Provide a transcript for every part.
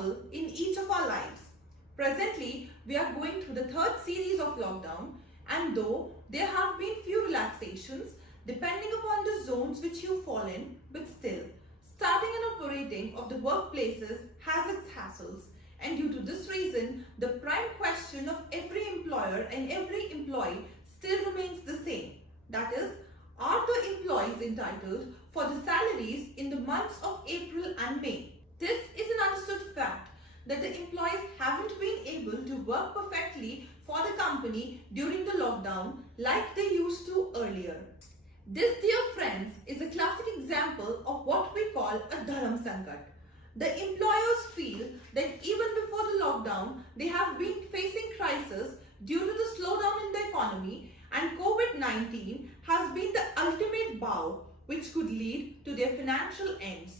trouble in each of our lives. Presently, we are going through the third series of lockdown, and though there have been few relaxations depending upon the zones which you fall in, but still, starting and operating of the workplaces has its hassles. And due to this reason, the prime question of every employer and every employee still remains the same. That is, are the employees entitled for the salaries in the months of April and May? This is an understood fact that the employees haven't been able to work perfectly for the company during the lockdown like they used to earlier. This, dear friends, is a classic example of what we call a Dharam Sankat. The employers feel that even before the lockdown, they have been facing crisis due to the slowdown in the economy, and COVID-19 has been the ultimate bow which could lead to their financial ends.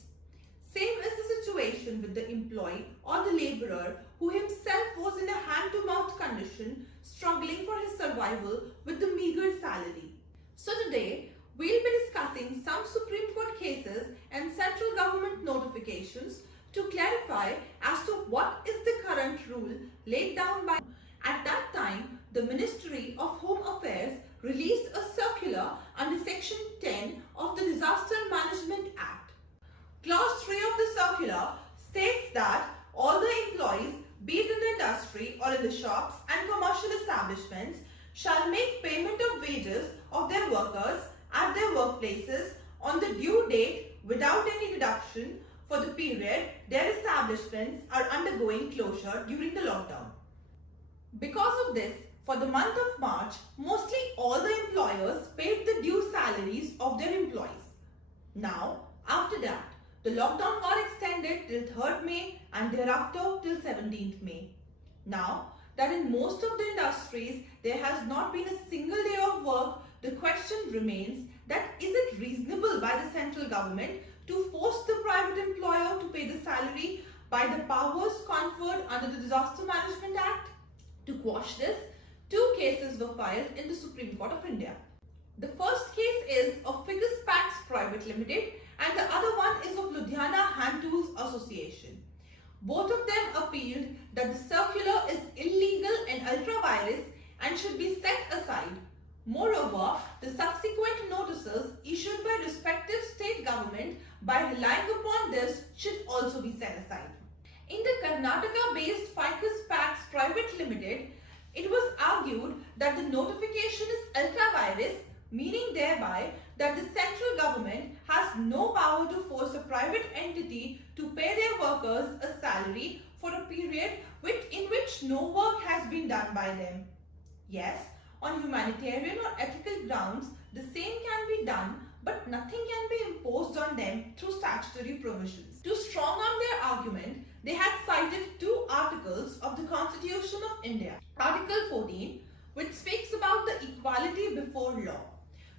Same is the situation with the employee or the laborer who himself was in a hand-to-mouth condition, struggling for his survival with the meager salary. So today, we'll be discussing some Supreme Court cases and central government notifications to clarify as to what is the current rule laid down by. At that time, the Ministry of Home Affairs released a circular under Section 10 of the Disaster Management Act. Clause 3 of the circular states that all the employees, be it in the industry or in the shops and commercial establishments, shall make payment of wages of their workers at their workplaces on the due date without any deduction for the period their establishments are undergoing closure during the lockdown. Because of this, for the month of March, mostly all the employers paid the due salaries of their employees. Now, after that, the lockdown got extended till 3rd May and thereafter till 17th May. Now that in most of the industries there has not been a single day of work, the question remains that is it reasonable by the central government to force the private employer to pay the salary by the powers conferred under the Disaster Management Act? To quash this, 2 cases were filed in the Supreme Court of India. The first case is of Ficus Pax Private Limited and the other one is of Ludhiana Hand Tools Association. Both of them appealed that the circular is illegal and ultra-virus and should be set aside. Moreover, the subsequent notices issued by respective state government by relying upon this should also be set aside. In the Karnataka-based Ficus Pax Private Limited, it was argued that the notification is ultra-virus, meaning thereby that the central government has no power to force a private entity to pay their workers a salary for a period in which no work has been done by them. Yes, on humanitarian or ethical grounds, the same can be done, but nothing can be imposed on them through statutory provisions. To strong arm their argument, they had cited 2 articles of the Constitution of India. Article 14, which speaks about the equality before law.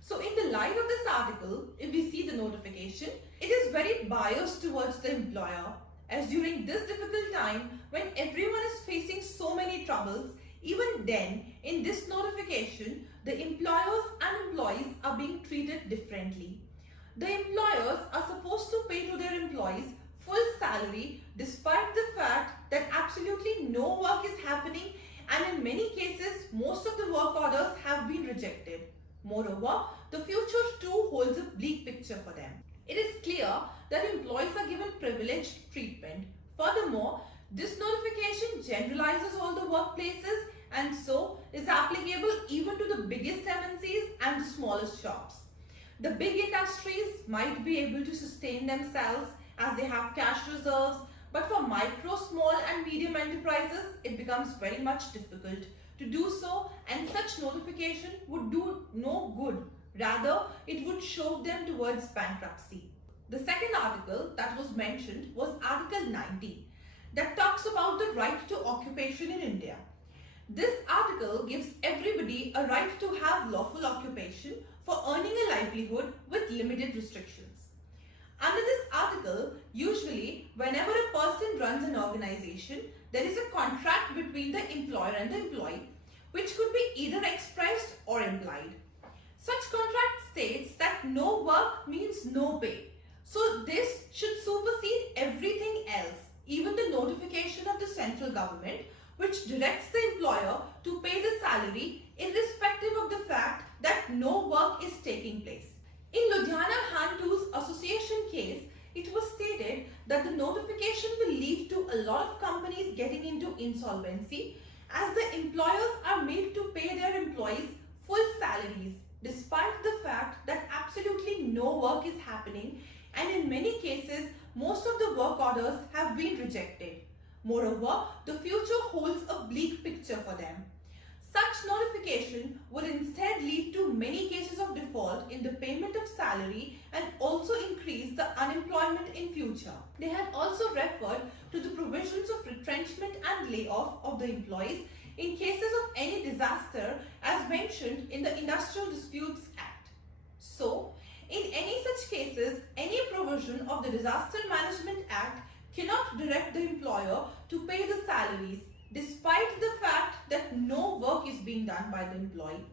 So in the light of this article, if we see the notification, it is very biased towards the employer, as during this difficult time when everyone is facing so many troubles, even then in this notification, the employers and employees are being treated differently. The employers are supposed to pay to their employees full salary despite the fact that absolutely no work is happening, and in many cases most of the work orders have been rejected. Moreover, the future too holds a bleak picture for them. It is clear that employees are given privileged treatment. Furthermore, this notification generalizes all the workplaces and so is applicable even to the biggest MNCs and the smallest shops. The big industries might be able to sustain themselves as they have cash reserves, but for micro, small and medium enterprises, it becomes very much difficult to do so, and such notification would do no good. Rather, it would shove them towards bankruptcy. The second article that was mentioned was Article 90, that talks about the right to occupation in India. This article gives everybody a right to have lawful occupation for earning a livelihood with limited restrictions. Under this article, usually whenever a person runs an organization, there is a contract between the employer and the employee, which could be either expressed or implied. Such contract states that no work means no pay. So this should supersede everything else. even the notification of the central government, which directs the employer to pay the salary irrespective of the fact that no work is taking place. In Ludhiana Hand Tools Association case, it was stated that the notification will lead to a lot of companies getting into insolvency as the employers are made to pay their employees full salaries despite the fact that absolutely no work is happening, and in many cases most of the work orders have been rejected. Moreover, the future holds a bleak picture for them. Such notification would instead lead to many cases of default in the payment of salary and also increase the unemployment in future. They had also referred to the provisions of retrenchment and layoff of the employees in cases of any disaster as mentioned in the Industrial Disputes Act. So, in any such cases, any provision of the Disaster Management Act cannot direct the employer to pay the salaries despite the fact that no work is being done by the employee.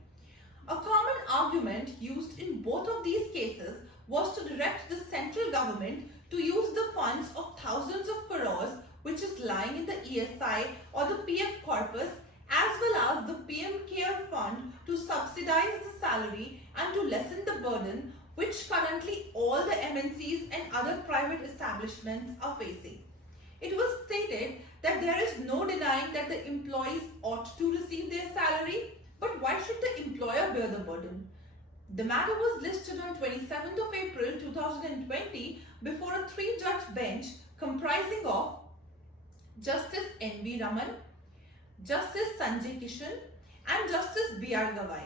A common argument used in both of these cases was to direct the central government to use the funds of thousands of crores which is lying in the ESI or the PF corpus as well as the PM Care Fund to subsidize the salary and to lessen the burden which currently all the MNCs and other private establishments are facing. It was stated that there is no denying that the employees ought to receive their salary, but why should the employer bear the burden? The matter was listed on 27th of April 2020 before a 3-judge bench comprising of Justice N.V. Raman, Justice Sanjay Kishan and Justice B.R. Gawai.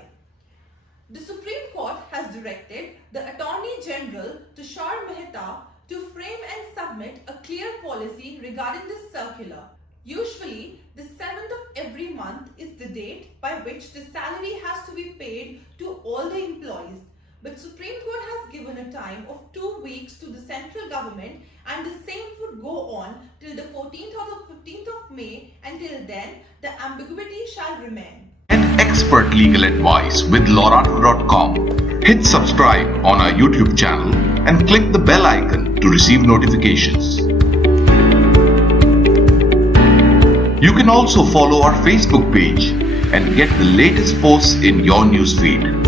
The Supreme Court has directed the Attorney General Tushar Mehta to frame and submit a clear policy regarding this circular. Usually, the 7th of every month is the date by which the salary has to be paid to all the employees. But Supreme Court has given a time of 2 weeks to the central government and the same would go on till the 14th or the 15th of May. Until then, the ambiguity shall remain. And expert legal advice with Lawrado.com. Hit subscribe on our YouTube channel and click the bell icon to receive notifications. You can also follow our Facebook page and get the latest posts in your newsfeed.